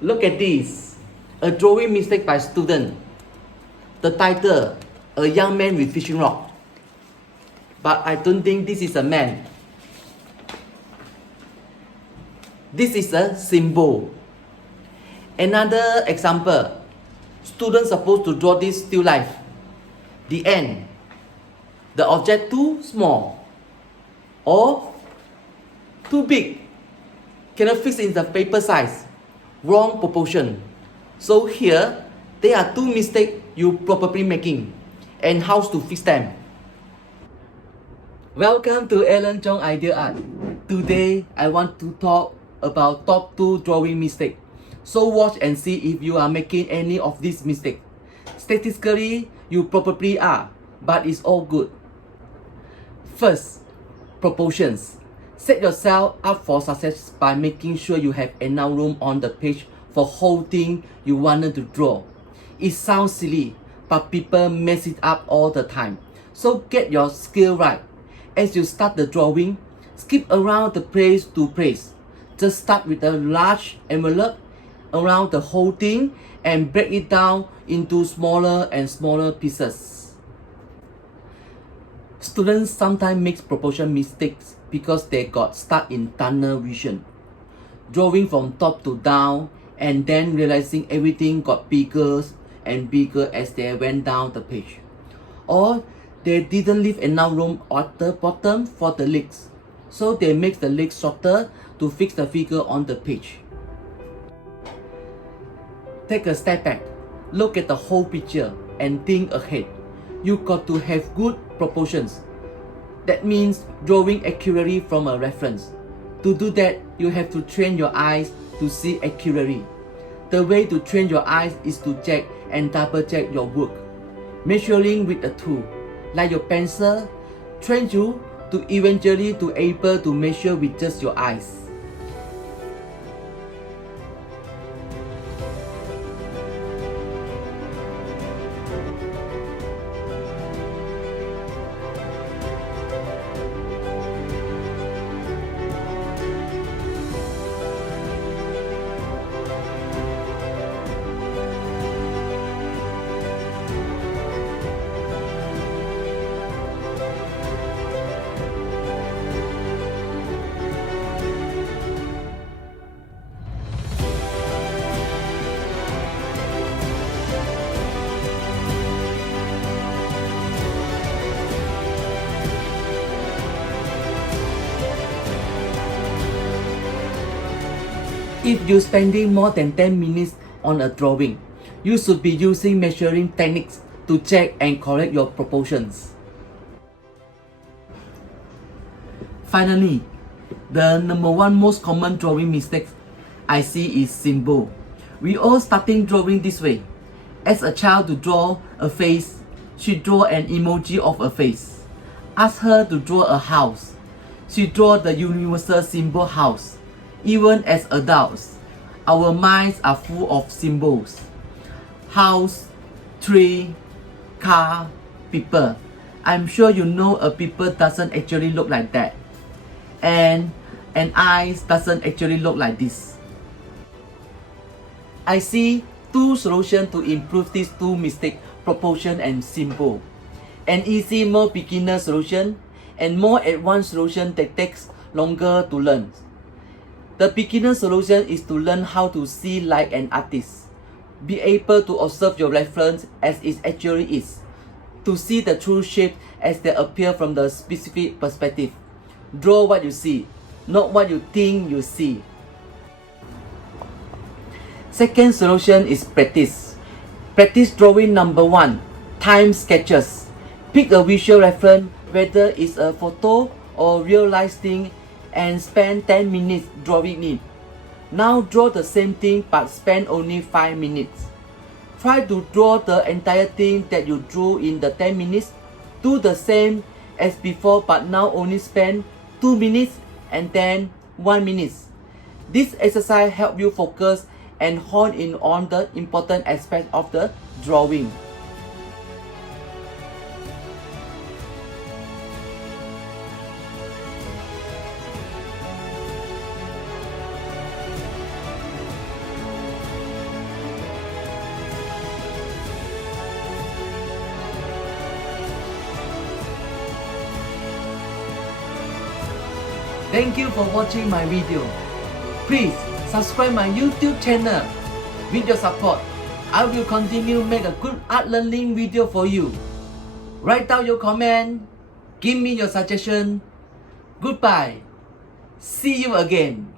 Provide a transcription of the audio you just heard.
Look at this. A drawing mistake by student. The title, A Young Man with Fishing Rod. But I don't think this is a man. This is a symbol. Another example. Students supposed to draw this still life. The end. The object too small or too big. Cannot fix in the paper size. Wrong proportion. So here, there are two mistakes you probably making and how to fix them. Welcome to Alan Chong Idea Art. Today, I want to talk about top 2 drawing mistakes. So watch and see if you are making any of these mistakes. Statistically, you probably are, but it's all good. First, proportions. Set yourself up for success by making sure you have enough room on the page for whole thing you wanted to draw. It sounds silly, but people mess it up all the time. So get your skill right. As you start the drawing, skip around the place to place. Just start with a large envelope around the whole thing and break it down into smaller and smaller pieces. Students sometimes make proportion mistakes because they got stuck in tunnel vision, drawing from top to down and then realizing everything got bigger and bigger as they went down the page. Or they didn't leave enough room at the bottom for the legs, so they make the legs shorter to fix the figure on the page. Take a step back, look at the whole picture and think ahead. You got to have good proportions. That means drawing accurately from a reference. To do that, you have to train your eyes to see accurately. The way to train your eyes is to check and double check your work. Measuring with a tool, like your pencil, trains you to eventually to able to measure with just your eyes. If you're spending more than 10 minutes on a drawing, you should be using measuring techniques to check and correct your proportions. Finally, the number 1 most common drawing mistake I see is symbol. We all starting drawing this way. As a child to draw a face, she draw an emoji of a face. Ask her to draw a house. She draw the universal symbol house. Even as adults, our minds are full of symbols. House, tree, car, people. I'm sure you know a people doesn't actually look like that. And an eyes doesn't actually look like this. I see 2 solutions to improve these 2 mistakes, proportion and symbol. An easy, more beginner solution and more advanced solution that takes longer to learn. The beginner solution is to learn how to see like an artist. Be able to observe your reference as it actually is. To see the true shape as they appear from the specific perspective. Draw what you see, not what you think you see. Second solution is practice. Practice drawing number 1, time sketches. Pick a visual reference, whether it's a photo or real life thing, and spend 10 minutes drawing it. Now draw the same thing but spend only 5 minutes. Try to draw the entire thing that you drew in the 10 minutes. Do the same as before but now only spend 2 minutes and then 1 minute. This exercise helps you focus and hone in on the important aspects of the drawing. Thank you for watching my video. Please subscribe my YouTube channel. With your support, I will continue make a good art learning video for you. Write down your comment. Give me your suggestion. Goodbye. See you again.